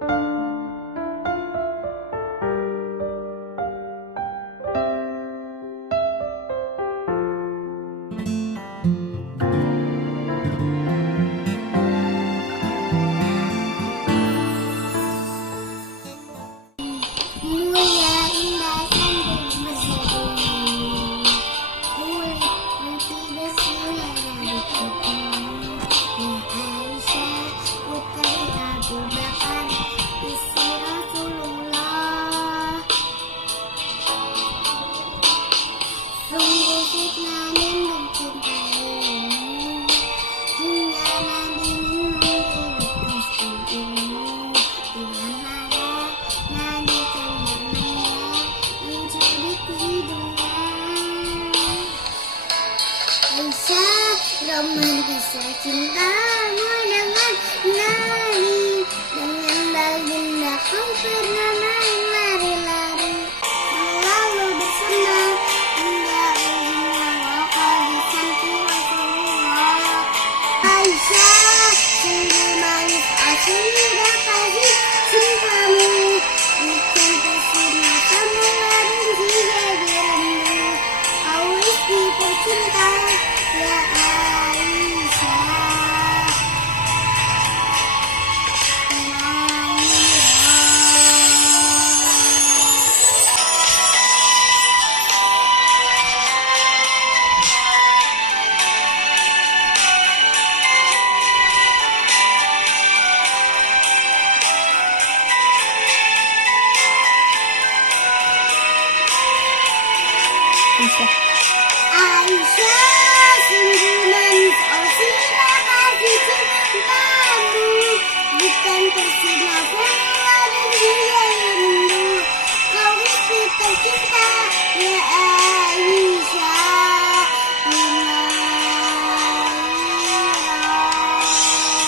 Mulia indah cantik berseri, kulit putih bersinar di kuping. Ya Aisyah putri Abu Bakar, istri Rasulullah. Sungguh fitnah dan mencintaimu, hingga Nabi minum bekas ilmu. Dengan marah Nabi mencubit hidungnya. Aisyah, romantislah cintamu dengan Nabi. Dengan baginda kau pernah main lari-lari, selalu bersama hingga ujung nyawa kau di samping Rasulullah. Aisyah, sungguh manis asli dan kasih cintamu, bukan tersirat semula benci jadi rindu. Kau istri tercinta, ya Aisyah. Aisyah, sungguh manis asli dan kasih cintamu, bukan tersirat